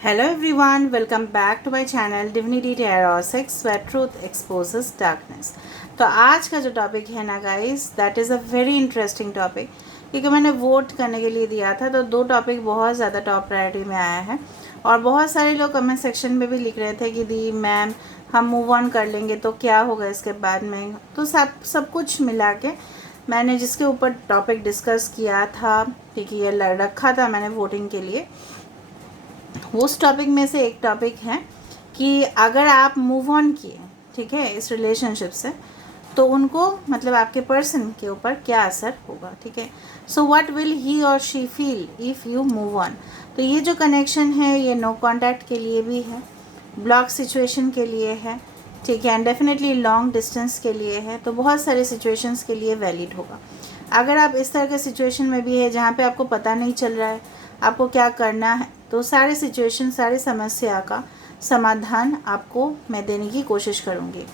Hello everyone, welcome back to my channel Divinity Tarot 6 where truth exposes darkness। तो आज का जो topic है ना guys, that is a very interesting topic, क्योंकि मैंने वोट करने के लिए दिया था तो दो टॉपिक बहुत ज़्यादा टॉप प्रायोरिटी में आया है और बहुत सारे लोग कमेंट सेक्शन में भी लिख रहे थे कि दी मैम हम मूव ऑन कर लेंगे तो क्या होगा इसके बाद में। तो सब कुछ मिला के मैंने जिसके ऊपर टॉपिक डिस्कस किया था, ठीक है, ये रखा था मैंने वोटिंग के लिए, उस टॉपिक में से एक टॉपिक है कि अगर आप मूव ऑन किए, ठीक है, इस रिलेशनशिप से, तो उनको मतलब आपके पर्सन के ऊपर क्या असर होगा, ठीक है। सो व्हाट विल ही और she feel if you move on. तो ये जो कनेक्शन है ये नो कॉन्टैक्ट के लिए भी है, ब्लॉक सिचुएशन के लिए है, ठीक है, एंड डेफिनेटली लॉन्ग डिस्टेंस के लिए है, तो बहुत सारे सिचुएशंस के लिए वैलिड होगा। अगर आप इस तरह के सिचुएशन में भी है जहाँ पे आपको पता नहीं चल रहा है आपको क्या करना है, तो सारे सिचुएशन, सारी समस्या का समाधान आपको मैं देने की कोशिश करूँगी।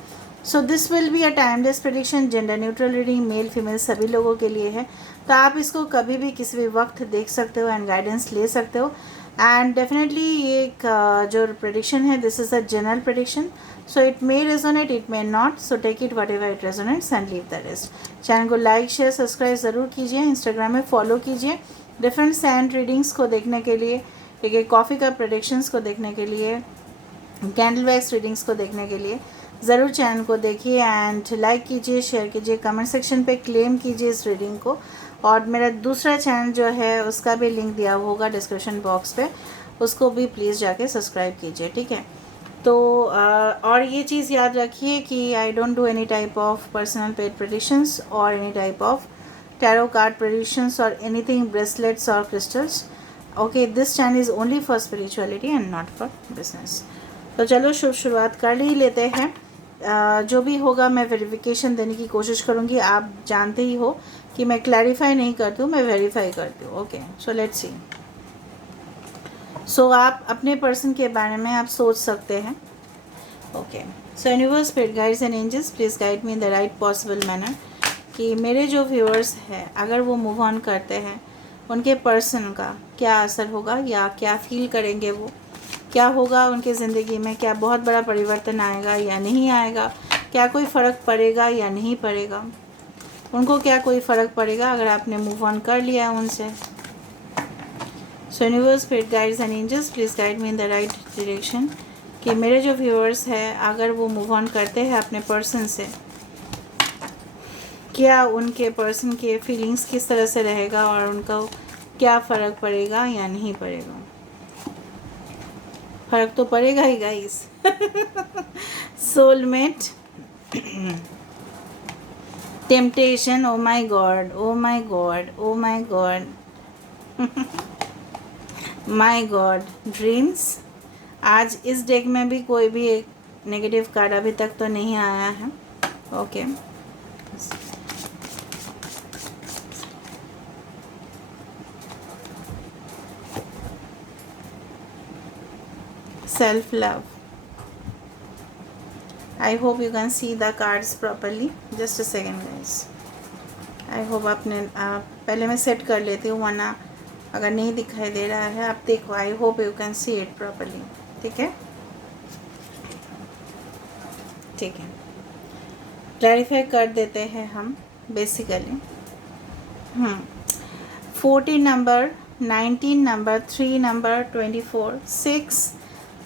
So this will be a timeless prediction, gender neutral reading, male female सभी लोगों के लिए है, तो आप इसको कभी भी किसी भी वक्त देख सकते हो एंड गाइडेंस ले सकते हो। एंड डेफिनेटली ये एक जो प्रेडिक्शन है, this is a general prediction, so it may resonate, it may not, so take it whatever it resonates and leave the rest. Channel को लाइक शेयर सब्सक्राइब ज़रूर कीजिए, इंस्टाग्राम में follow कीजिए different sand readings को देखने के लिए, ठीक है, कॉफ़ी का प्रेडिक्शंस को देखने के लिए, कैंडल वैक्स रीडिंग्स को देखने के लिए ज़रूर चैनल को देखिए एंड लाइक कीजिए, शेयर कीजिए, कमेंट सेक्शन पे क्लेम कीजिए इस रीडिंग को। और मेरा दूसरा चैनल जो है उसका भी लिंक दिया होगा डिस्क्रिप्शन बॉक्स पे, उसको भी प्लीज़ जाके सब्सक्राइब कीजिए, ठीक है। तो और ये चीज़ याद रखिए कि I don't do any type of personal paid predictions और any type of tarot card predictions or anything bracelets or crystals. Okay, this channel is only for spirituality and not for business. तो चलो शुरुआत कर ही लेते हैं। जो भी होगा मैं वेरिफिकेशन देने की कोशिश करूँगी। आप जानते ही हो कि मैं क्लैरिफाई नहीं करती हूँ, मैं वेरीफाई करती हूँ। Okay, so let's see. सो आप अपने पर्सन के बारे में आप सोच सकते हैं। Okay, so universe, spirit guides and angels, please guide me in the right possible manner कि मेरे जो व्यूअर्स हैं अगर वो मूव ऑन करते हैं उनके पर्सन का क्या असर होगा या क्या फील करेंगे, वो क्या होगा उनके ज़िंदगी में, क्या बहुत बड़ा परिवर्तन आएगा या नहीं आएगा, क्या कोई फ़र्क पड़ेगा या नहीं पड़ेगा, उनको क्या कोई फ़र्क पड़ेगा अगर आपने मूव ऑन कर लिया उनसे। So universe, spirit guides and angels, please guide me in the right direction कि मेरे जो व्यूअर्स हैं अगर वो मूव ऑन करते हैं अपने पर्सन से, क्या उनके पर्सन के फीलिंग्स किस तरह से रहेगा और उनका क्या फ़र्क पड़ेगा या नहीं पड़ेगा। फ़र्क तो पड़ेगा ही guys. Soulmate, temptation, oh my god, oh my god, oh my god, my god, dreams. आज इस डेक में भी कोई भी एक नेगेटिव कार्ड अभी तक तो नहीं आया है। Okay, self love. I hope you can see the cards properly. Just a second guys. I hope आपने पहले मैं सेट कर लेती हूँ, वरना अगर नहीं दिखाई दे रहा है आप देखो। I hope you can see it properly, ठीक है, ठीक है। क्लैरिफाई कर देते हैं हम basically. 14 number, 19 number, 3 number, 24, 6,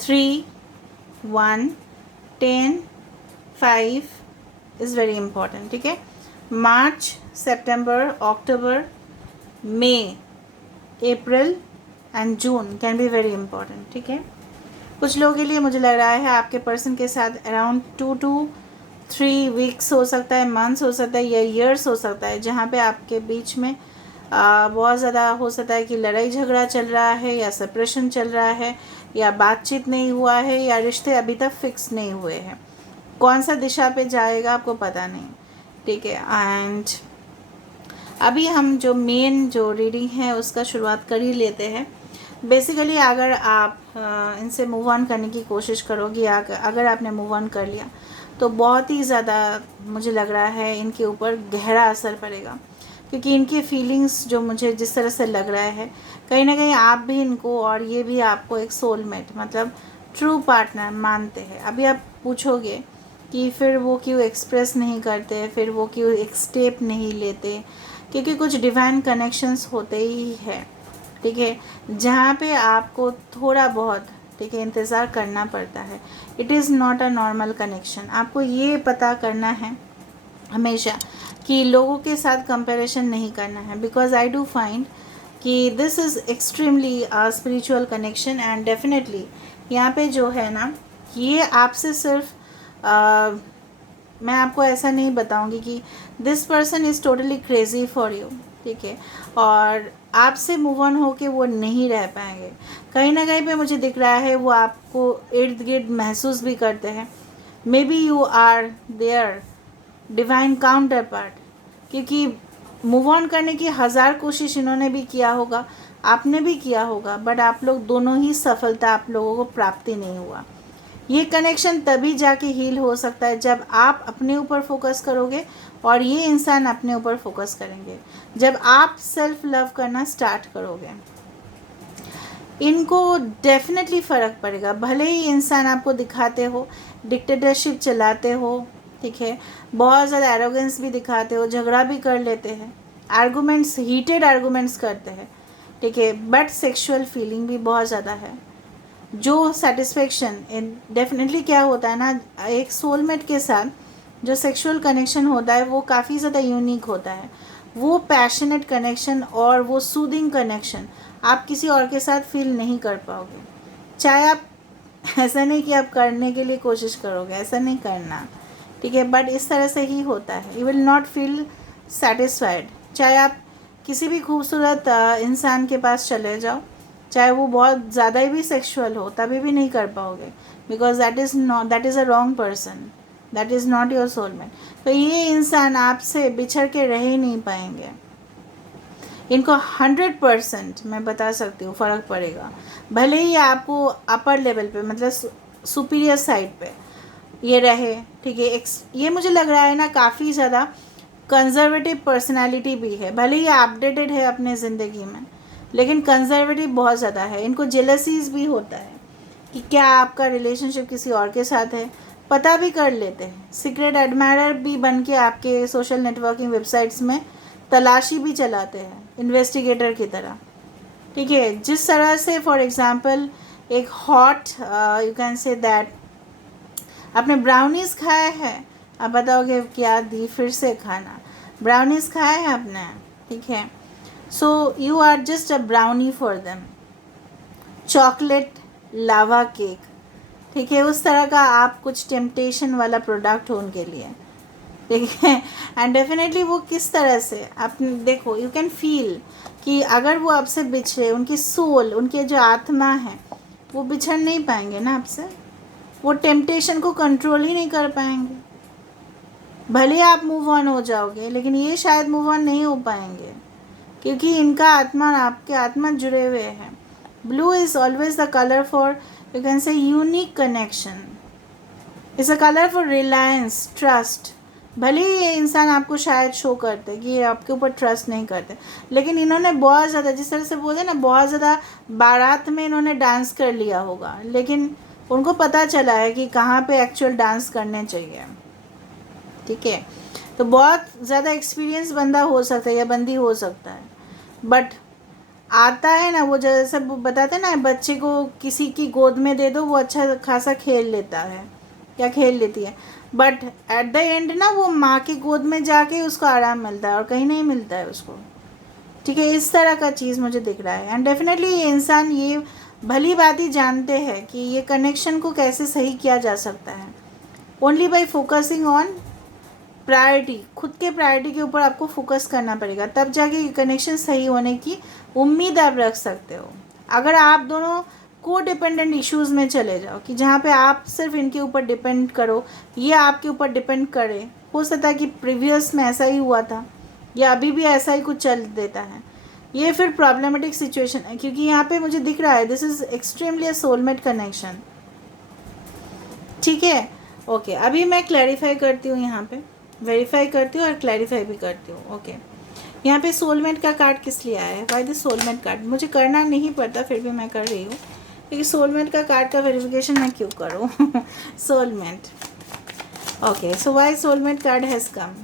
3, 1, 10, 5 is very important, ठीक है। March, September, October, May, April and June can be very important, ठीक है। कुछ लोगों के लिए मुझे लग रहा है आपके पर्सन के साथ अराउंड 2 to 3 वीक्स हो सकता है, मंथ्स हो सकता है या ईयर्स हो सकता है, जहाँ पे आपके बीच में बहुत ज़्यादा हो सकता है कि लड़ाई झगड़ा चल रहा है या सेपरेशन चल रहा है या बातचीत नहीं हुआ है या रिश्ते अभी तक फिक्स नहीं हुए हैं। कौन सा दिशा पे जाएगा आपको पता नहीं, ठीक है। एंड अभी हम जो मेन जो रीडिंग है उसका शुरुआत कर ही लेते हैं। बेसिकली अगर आप इनसे मूव ऑन करने की कोशिश करोगे, अगर आपने मूव ऑन कर लिया तो बहुत ही ज़्यादा मुझे लग रहा है इनके ऊपर गहरा असर पड़ेगा। क्योंकि इनके फीलिंग्स जो मुझे जिस तरह से लग रहा है, कहीं ना कहीं आप भी इनको और ये भी आपको एक सोलमेट मतलब ट्रू पार्टनर मानते हैं। अभी आप पूछोगे कि फिर वो क्यों एक्सप्रेस नहीं करते, फिर वो क्यों एक स्टेप नहीं लेते, क्योंकि कुछ डिवाइन कनेक्शंस होते ही है, ठीक है, जहाँ पे आपको थोड़ा बहुत, ठीक है, इंतज़ार करना पड़ता है। It is not a normal connection. आपको ये पता करना है हमेशा कि लोगों के साथ कंपैरिजन नहीं करना है, बिकॉज आई डू फाइंड कि this is extremely a spiritual connection and definitely यहाँ पे जो है ना, ये आपसे सिर्फ मैं आपको ऐसा नहीं बताऊंगी कि this person is totally crazy for you, ठीक है, और आपसे मूव ऑन होके वो नहीं रह पाएंगे। कहीं ना कहीं पे मुझे दिख रहा है वो आपको इर्द गिर्द महसूस भी करते हैं। Maybe you are their divine counter part, क्योंकि मूव ऑन करने की 1000 कोशिश इन्होंने भी किया होगा, आपने भी किया होगा, बट आप लोग दोनों ही सफलता आप लोगों को प्राप्ति नहीं हुआ। ये कनेक्शन तभी जाके हील हो सकता है जब आप अपने ऊपर फोकस करोगे और ये इंसान अपने ऊपर फोकस करेंगे, जब आप सेल्फ लव करना स्टार्ट करोगे। इनको डेफिनेटली फ़र्क पड़ेगा, भले ही इंसान आपको दिखाते हो डिक्टेटरशिप चलाते हो, ठीक है, बहुत ज़्यादा एरोगेंस भी दिखाते हो, झगड़ा भी कर लेते हैं, आर्गूमेंट्स हीटेड आर्गूमेंट्स करते हैं, ठीक है, बट सेक्सुअल फीलिंग भी बहुत ज़्यादा है। जो सेटिस्फेक्शन डेफिनेटली क्या होता है ना, एक सोलमेट के साथ जो सेक्सुअल कनेक्शन होता है वो काफ़ी ज़्यादा यूनिक होता है। वो पैशनेट कनेक्शन और वो सूदिंग कनेक्शन आप किसी और के साथ फील नहीं कर पाओगे। चाहे आप ऐसा नहीं कि आप करने के लिए कोशिश करोगे, ऐसा नहीं करना, ठीक है, बट इस तरह से ही होता है। You will not feel satisfied. चाहे आप किसी भी खूबसूरत इंसान के पास चले जाओ, चाहे वो बहुत ज़्यादा ही भी सेक्सुअल हो, तभी भी नहीं कर पाओगे, because that is a wrong person, that is not your soulmate. तो ये इंसान आपसे बिछड़ के रह ही नहीं पाएंगे। इनको 100% मैं बता सकती हूँ फ़र्क पड़ेगा, भले ही आपको अपर लेवल पे मतलब सुपीरियर साइड पे ये रहे, ठीक है। ये मुझे लग रहा है ना काफ़ी ज़्यादा कंजर्वेटिव पर्सनालिटी भी है, भले ही अपडेटेड है अपने ज़िंदगी में, लेकिन कंजर्वेटिव बहुत ज़्यादा है। इनको जेलसीज भी होता है कि क्या आपका रिलेशनशिप किसी और के साथ है, पता भी कर लेते हैं। सीक्रेट एडमायरर भी बन के आपके सोशल नेटवर्किंग वेबसाइट्स में तलाशी भी चलाते हैं इन्वेस्टिगेटर की तरह, ठीक है। जिस तरह से फॉर एग्जांपल एक hot you can say that आपने ब्राउनीज़ खाया है, आप बताओगे क्या दी फिर से खाना, ब्राउनीज़ खाया है आपने, ठीक है, so you are just a brownie for them, chocolate lava cake, ठीक है, उस तरह का आप कुछ टेम्पटेशन वाला प्रोडक्ट हो उनके लिए, ठीक है। एंड डेफिनेटली वो किस तरह से आप देखो, यू कैन फील कि अगर वो आपसे बिछड़े, उनकी सोल, उनके जो आत्मा है वो बिछड़ नहीं पाएंगे ना आपसे, वो टेम्पटेशन को कंट्रोल ही नहीं कर पाएंगे। भले आप मूव ऑन हो जाओगे, लेकिन ये शायद मूव ऑन नहीं हो पाएंगे, क्योंकि इनका आत्मा और आपके आत्मा जुड़े हुए हैं। Blue is always the colour for you can say unique connection, is a colour for Reliance, trust. भले ही ये इंसान आपको शायद शो करते कि ये आपके ऊपर ट्रस्ट नहीं करते, लेकिन इन्होंने बहुत ज़्यादा, जिस तरह से बोलते ना, बहुत ज़्यादा बारात में इन्होंने डांस कर लिया होगा, लेकिन उनको पता चला है कि कहाँ पे एक्चुअल डांस करने चाहिए, ठीक है। तो बहुत ज़्यादा एक्सपीरियंस बंदा हो सकता है या बंदी हो सकता है, बट आता है ना, वो जैसे बताते हैं ना, बच्चे को किसी की गोद में दे दो वो अच्छा खासा खेल लेता है या खेल लेती है, बट एट द एंड ना वो माँ की गोद में जाके उसको आराम मिलता है और कहीं नहीं मिलता है उसको, ठीक है। इस तरह का चीज़ मुझे दिख रहा है। एंड डेफिनेटली ये इंसान ये भली बात ही जानते हैं कि ये कनेक्शन को कैसे सही किया जा सकता है, only by focusing on priority. खुद के प्रायोरिटी के ऊपर आपको फोकस करना पड़ेगा, तब जाके कनेक्शन सही होने की उम्मीद आप रख सकते हो। अगर आप दोनों को डिपेंडेंट इश्यूज़ में चले जाओ कि जहाँ पे आप सिर्फ इनके ऊपर डिपेंड करो, ये आपके ऊपर डिपेंड करे, हो सकता है कि प्रीवियस में ऐसा ही हुआ था या अभी भी ऐसा ही कुछ चल देता है, ये फिर प्रॉब्लमेटिक सिचुएशन है, क्योंकि यहाँ पे मुझे दिख रहा है this is extremely a soulmate connection, ठीक है। ओके, अभी मैं क्लैरिफाई करती हूँ, यहाँ पे वेरीफाई करती हूँ और क्लैरिफाई भी करती हूँ। ओके, यहाँ पे सोलमेट का कार्ड किस लिए आया है? Why the soulmate card? मुझे करना नहीं पड़ता, फिर भी मैं कर रही हूँ, क्योंकि सोलमेट का कार्ड का वेरिफिकेशन मैं क्यों करूँ? Soulmate, okay, so why soulmate card has come?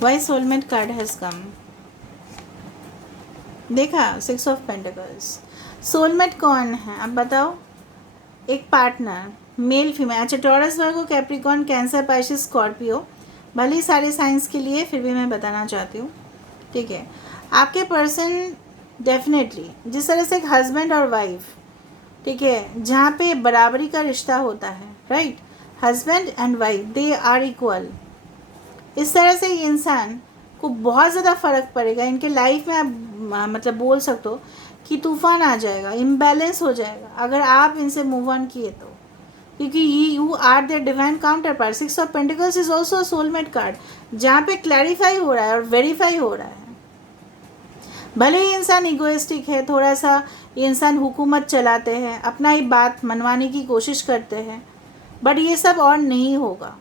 Why soulmate card has come? देखा, 6 ऑफ पेंटिकल्स। सोलमेट कौन है अब बताओ? एक पार्टनर, मेल फीमेल। अच्छा, टॉरस, वर्गो, कैप्रिकॉर्न, कैंसर, पाइसेस, स्कॉर्पियो, भले ही सारे साइंस के लिए, फिर भी मैं बताना चाहती हूँ, ठीक है। आपके पर्सन डेफिनेटली जिस तरह से एक हस्बैंड और वाइफ, ठीक है, जहाँ पे बराबरी का रिश्ता होता है, right, husband and wife, they are equal, इस तरह से ये इंसान को बहुत ज़्यादा फ़र्क पड़ेगा इनके लाइफ में। आप मतलब बोल सकते हो कि तूफान आ जाएगा, इम्बैलेंस हो जाएगा अगर आप इनसे मूव ऑन किए तो, क्योंकि you are their divine counter पार्ट। 6 of pentacles is also soulmate card, जहाँ पे क्लैरिफाई हो रहा है और वेरीफाई हो रहा है। भले ही इंसान इगोइस्टिक है थोड़ा सा, ये इंसान हुकूमत चलाते हैं, अपना ही बात मनवाने की कोशिश करते हैं, बट ये सब और नहीं होगा,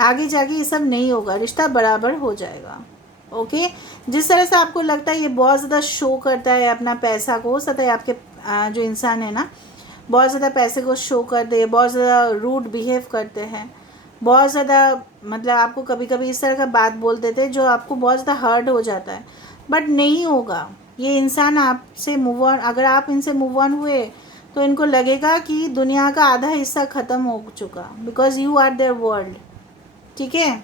आगे जाके ये सब नहीं होगा, रिश्ता बराबर हो जाएगा, ओके। जिस तरह से आपको लगता है ये बहुत ज़्यादा शो करता है अपना पैसा को, हो सकता है आपके जो इंसान है ना बहुत ज़्यादा पैसे को शो कर दे, बहुत ज़्यादा रूड बिहेव करते हैं, बहुत ज़्यादा मतलब आपको कभी कभी इस तरह का बात बोल देते हैं जो आपको बहुत ज़्यादा हर्ट हो जाता है, बट नहीं होगा। ये इंसान आपसे मूव ऑन, अगर आप इनसे मूव ऑन हुए तो इनको लगेगा कि दुनिया का आधा हिस्सा ख़त्म हो चुका, because you are their world, ठीक है।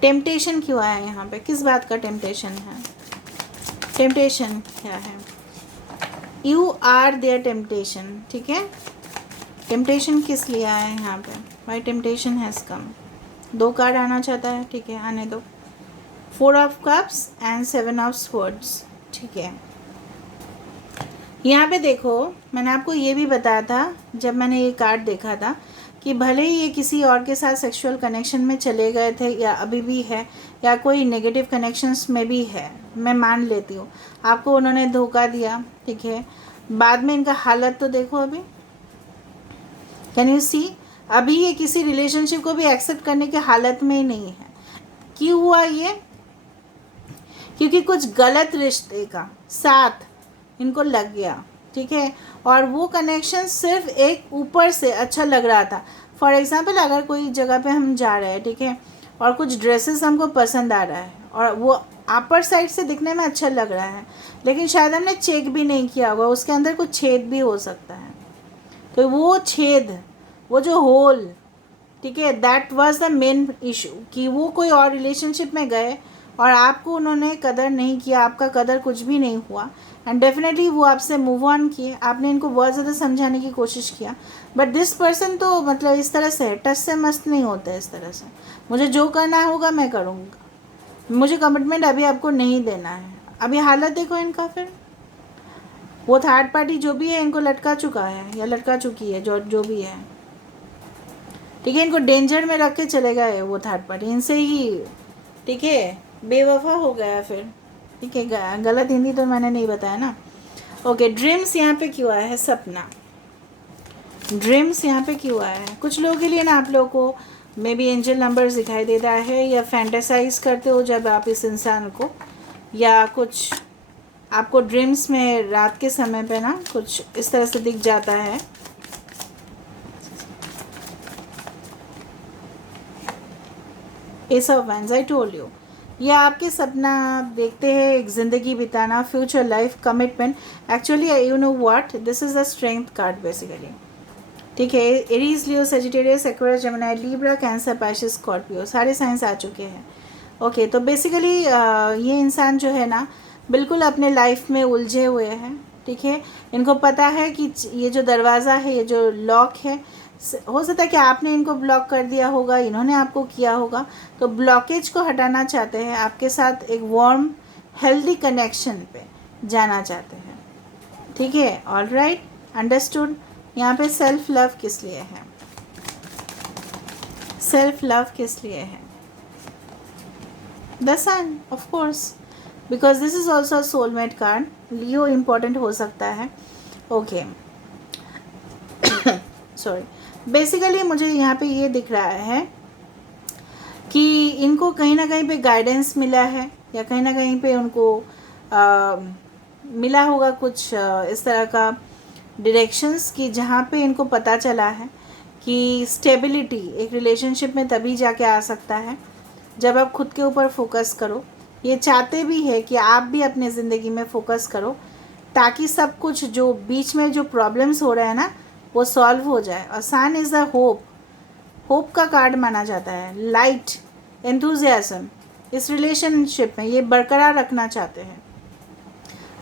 टेम्पटेशन क्यों आया है यहाँ पे? किस बात का टेम्पटेशन है? टेम्पटेशन क्या है? यू आर देयर टेम्पटेशन, ठीक है। टेम्पटेशन किस लिए आया है यहाँ पे? Why temptation has come? 2 card आना चाहता है, ठीक है, आने दो। 4 of cups and 7 of swords, ठीक है। यहाँ पे देखो, मैंने आपको ये भी बताया था जब मैंने ये कार्ड देखा था कि भले ही ये किसी और के साथ सेक्सुअल कनेक्शन में चले गए थे या अभी भी है या कोई नेगेटिव कनेक्शंस में भी है, मैं मान लेती हूँ आपको उन्होंने धोखा दिया, ठीक है, बाद में इनका हालत तो देखो अभी, कैन यू सी? अभी ये किसी रिलेशनशिप को भी एक्सेप्ट करने के हालत में ही नहीं है। क्यों हुआ ये? क्योंकि कुछ गलत रिश्ते का साथ इनको लग गया, ठीक है, और वो कनेक्शन सिर्फ एक ऊपर से अच्छा लग रहा था। फॉर एग्ज़ाम्पल, अगर कोई जगह पे हम जा रहे हैं, ठीक है, और कुछ ड्रेसेस हमको पसंद आ रहा है और वो अपर साइड से दिखने में अच्छा लग रहा है, लेकिन शायद हमने चेक भी नहीं किया होगा, उसके अंदर कुछ छेद भी हो सकता है, तो वो छेद, वो जो होल, ठीक है, that was the main issue, कि वो कोई और रिलेशनशिप में गए और आपको उन्होंने कदर नहीं किया, आपका कदर कुछ भी नहीं हुआ, एंड डेफिनेटली वो आपसे मूव ऑन किए, आपने इनको बहुत ज़्यादा समझाने की कोशिश किया, बट दिस पर्सन तो मतलब इस तरह से टस से मस्त नहीं होता है, इस तरह से मुझे जो करना होगा मैं करूँगा, मुझे कमिटमेंट अभी आपको नहीं देना है। अभी हालत देखो इनका, फिर वो थर्ड पार्टी जो भी है इनको लटका चुका है या लटका चुकी है, जो भी है, ठीक है, इनको डेंजर में रख के चले गए वो थर्ड पार्टी, इनसे ही, ठीक है, बेवफा हो गया फिर, ठीक है, गलत हिंदी तो मैंने नहीं बताया ना, ओके। ड्रीम्स यहाँ पे क्यों आया है? सपना, ड्रीम्स यहाँ पे क्यों आया है? कुछ लोगों के लिए ना आप लोगों को मे बी एंजल नंबर्स दिखाई देता है, या फैंटेसाइज करते हो जब आप इस इंसान को, या कुछ आपको ड्रीम्स में रात के समय पे ना कुछ इस तरह से दिख जाता है। Ace of wands, I told you, ये आपके सपना देखते हैं एक ज़िंदगी बिताना, future life, commitment. Actually you know what, this is the strength card basically, ठीक है। Aries, Leo, Sagittarius, Aquarius, Gemini, Libra, Cancer, Pisces, Scorpio, सारे साइंस आ चुके हैं, ओके। तो बेसिकली ये इंसान जो है ना बिल्कुल अपने लाइफ में उलझे हुए हैं, ठीक है। इनको पता है कि ये जो दरवाज़ा है, ये जो लॉक है, हो सकता है कि आपने इनको ब्लॉक कर दिया होगा, इन्होंने आपको किया होगा, तो ब्लॉकेज को हटाना चाहते हैं, आपके साथ एक वार्म हेल्दी कनेक्शन पे जाना चाहते हैं, ठीक है। All right, understood. यहाँ पे सेल्फ लव किस लिए है? सेल्फ लव किस लिए है? The sun, of course, because this is also soulmate card. Leo important हो सकता है, ओके, सॉरी। बेसिकली मुझे यहाँ पे ये दिख रहा है कि इनको कहीं ना कहीं पे गाइडेंस मिला है या कहीं ना कहीं पे उनको मिला होगा कुछ इस तरह का डायरेक्शंस कि जहाँ पे इनको पता चला है कि स्टेबिलिटी एक रिलेशनशिप में तभी जाके आ सकता है जब आप खुद के ऊपर फोकस करो। ये चाहते भी है कि आप भी अपने ज़िंदगी में फोकस करो ताकि सब कुछ जो बीच में जो प्रॉब्लम्स हो रहे हैं ना वो सॉल्व हो जाए। और सन इज़ अ होप, होप का कार्ड माना जाता है, लाइट, एंथुजियाज्म इस रिलेशनशिप में ये बरकरार रखना चाहते हैं,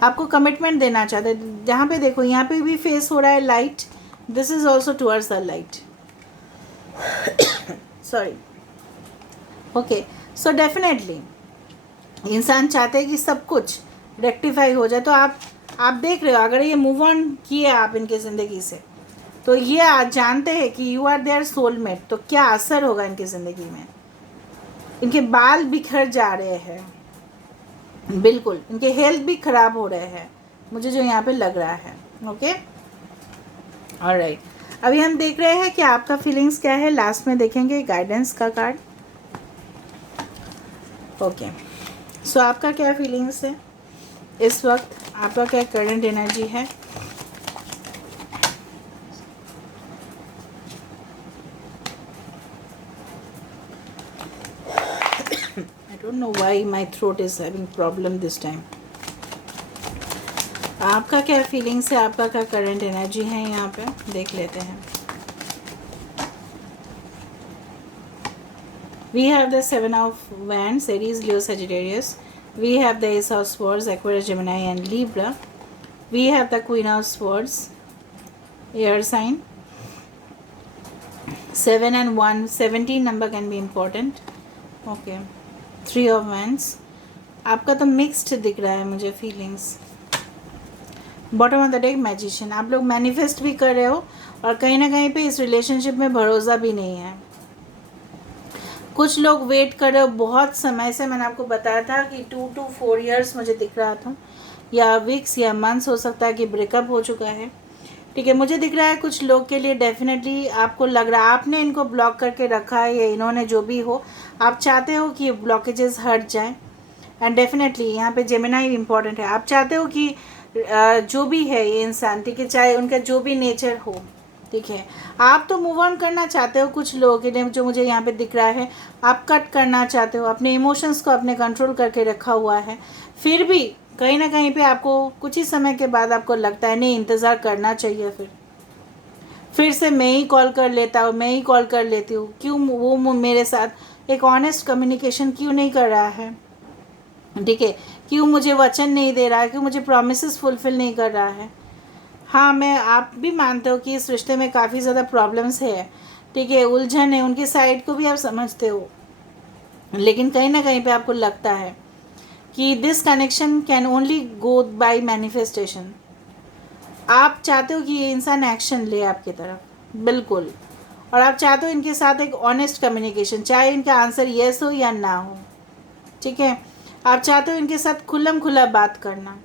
आपको कमिटमेंट देना चाहते हैं। जहाँ पे देखो यहाँ पे भी फेस हो रहा है light, this is also towards the light, sorry. Okay, so definitely इंसान चाहते हैं कि सब कुछ रेक्टिफाई हो जाए। तो आप देख रहे हो अगर ये मूव ऑन किए आप इनके ज़िंदगी से तो ये आज जानते हैं कि यू आर देयर सोलमेट, तो क्या असर होगा इनकी ज़िंदगी में। इनके बाल बिखर जा रहे हैं, बिल्कुल इनके हेल्थ भी ख़राब हो रहे हैं, मुझे जो यहाँ पे लग रहा है। ओके, ऑलराइट, अभी हम देख रहे हैं कि आपका फीलिंग्स क्या है, लास्ट में देखेंगे गाइडेंस का कार्ड। ओके, सो आपका क्या फीलिंग्स है इस वक्त, आपका क्या करंट एनर्जी है। I don't know why my throat is having problem this time. आपका क्या फीलिंग्स है, आपका क्या करंट एनर्जी है, यहाँ पे देख लेते हैं। We have the Seven of Wands, Aries, Leo, Sagittarius. We have the Ace of Swords, Aquarius, Gemini and Libra. We have the Queen of Swords, air sign. 7 and 1, 17 number can be important. Okay, 3 of Wands. आपका तो mixed दिख रहा है मुझे feelings. Bottom of the deck magician, आप लोग manifest भी कर रहे हो और कहीं ना कहीं पे इस रिलेशनशिप में भरोसा भी नहीं है। कुछ लोग वेट कर रहे हो बहुत समय से, मैंने आपको बताया था कि 2 to 4 years मुझे दिख रहा था, या वीक्स या मंथ्स हो सकता है कि ब्रेकअप हो चुका है। ठीक है, मुझे दिख रहा है कुछ लोग के लिए डेफिनेटली आपको लग रहा है आपने इनको ब्लॉक करके रखा है या इन्होंने, जो भी हो, आप चाहते हो कि ब्लॉकेजेस हट जाएं। एंड डेफिनेटली यहाँ पे जेमिनाई इम्पॉर्टेंट है, आप चाहते हो कि जो भी है ये इंसान, ठीक है, चाहे उनका जो भी नेचर हो, ठीक है, आप तो मूव ऑन करना चाहते हो। कुछ लोगों के लिए जो मुझे यहाँ पे दिख रहा है आप कट करना चाहते हो, अपने इमोशंस को अपने कंट्रोल करके रखा हुआ है, फिर भी कहीं ना कहीं पे आपको कुछ ही समय के बाद आपको लगता है नहीं इंतज़ार करना चाहिए, फिर से मैं ही कॉल कर लेता हूँ, मैं ही कॉल कर लेती हूँ, क्यों वो मेरे साथ एक ऑनेस्ट कम्युनिकेशन क्यों नहीं कर रहा है, ठीक है, क्यों मुझे वचन नहीं दे रहा है, क्यों मुझे प्रॉमिसेस फुलफ़िल नहीं कर रहा है। हाँ, मैं आप भी मानते हो कि इस रिश्ते में काफ़ी ज़्यादा प्रॉब्लम्स है, ठीक है, उलझन है, उनकी साइड को भी आप समझते हो, लेकिन कहीं ना कहीं पे आपको लगता है कि this connection can only go by manifestation. आप चाहते हो कि ये इंसान एक्शन ले आपकी तरफ, बिल्कुल, और आप चाहते हो इनके साथ एक ऑनेस्ट कम्युनिकेशन, चाहे इनका आंसर येस हो या ना हो, ठीक है, आप चाहते हो इनके साथ खुल्लम खुला बात करना,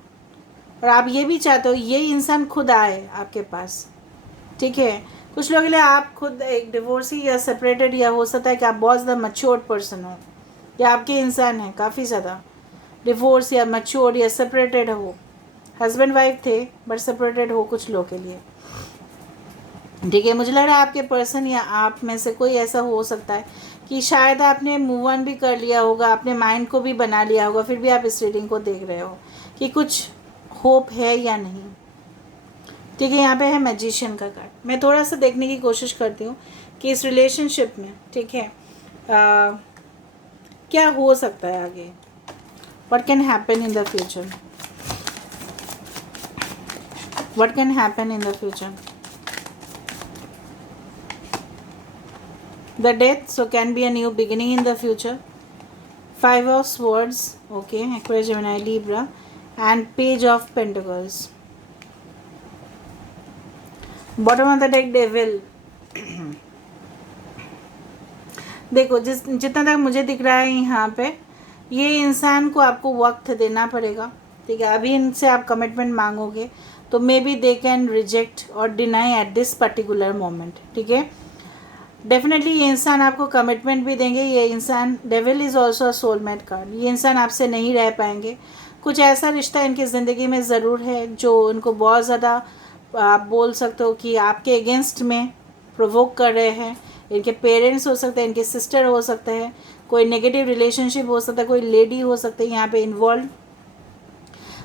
और आप ये भी चाहते हो ये इंसान खुद आए आपके पास, ठीक है। कुछ लोगों के लिए आप खुद एक डिवोर्सी या सेपरेटेड, या हो सकता है कि आप बहुत ज़्यादा मैच्योर्ड पर्सन हो, या आपके इंसान हैं काफ़ी ज़्यादा डिवोर्स या मैच्योर्ड या सेपरेटेड हो, हस्बैंड वाइफ थे बट सेपरेटेड हो कुछ लोगों के लिए, ठीक है। मुझे लग रहा है आपके पर्सन या आप में से कोई ऐसा हो सकता है कि शायद आपने मूव ऑन भी कर लिया होगा, अपने माइंड को भी बना लिया होगा, फिर भी आप इस रीडिंग को देख रहे हो कि कुछ होप है या नहीं, ठीक है। यहाँ पे है मैजिशियन का कार्ड। मैं थोड़ा सा देखने की कोशिश करती हूँ कि इस रिलेशनशिप में, ठीक है, क्या हो सकता है आगे, what can happen in the future, what can happen in the future. The death, so can be a new beginning in the future. 5 of Swords, okay, Aquarius, Gemini, Libra, and Page of Pentacles. Bottom of the deck, Devil. देखो जितना तक मुझे दिख रहा है यहाँ पे, ये इंसान को आपको वक्त देना पड़ेगा, ठीक है। अभी इनसे आप कमिटमेंट मांगोगे तो maybe they can reject और deny at this particular moment, ठीक है। डेफिनेटली ये इंसान आपको कमिटमेंट भी देंगे। ये इंसान, devil is also a soulmate card, ये इंसान आपसे नहीं रह पाएंगे। कुछ ऐसा रिश्ता इनकी ज़िंदगी में ज़रूर है जो उनको बहुत ज़्यादा, आप बोल सकते हो कि आपके अगेंस्ट में प्रोवोक कर रहे हैं। इनके पेरेंट्स हो सकते हैं, इनके सिस्टर हो सकते हैं, कोई नेगेटिव रिलेशनशिप हो सकता है, कोई लेडी हो सकती है यहाँ पे इन्वॉल्व,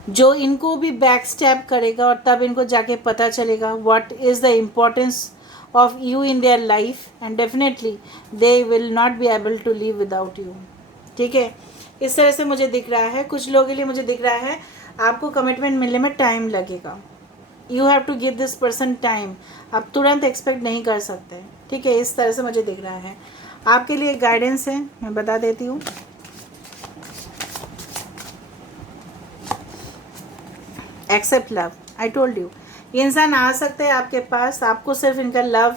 जो इनको भी बैक स्टैप करेगा और तब इनको जाके पता चलेगा what is the importance of you in their life and definitely they will not be able to live without you. ठीक है, इस तरह से मुझे दिख रहा है। कुछ लोगों के लिए मुझे दिख रहा है आपको कमिटमेंट मिलने में टाइम लगेगा। You have to give this person time, आप तुरंत एक्सपेक्ट नहीं कर सकते। ठीक है, इस तरह से मुझे दिख रहा है। आपके लिए गाइडेंस है, मैं बता देती हूँ। Accept love, I told you, ये इंसान आ सकते हैं आपके पास, आपको सिर्फ इनका लव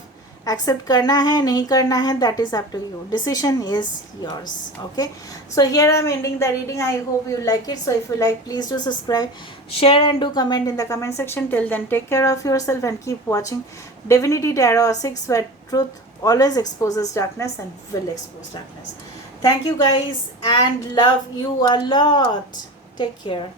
एक्सेप्ट करना है, नहीं करना है, that is up to you, decision is yours. Okay, so here I am ending the reading. I hope you like it. So if you like, please do subscribe, share and do comment in the comment section. Till then, take care of yourself and keep watching Divinity Tarot 6, where truth always exposes darkness and will expose darkness. Thank you guys and love you a lot. Take care.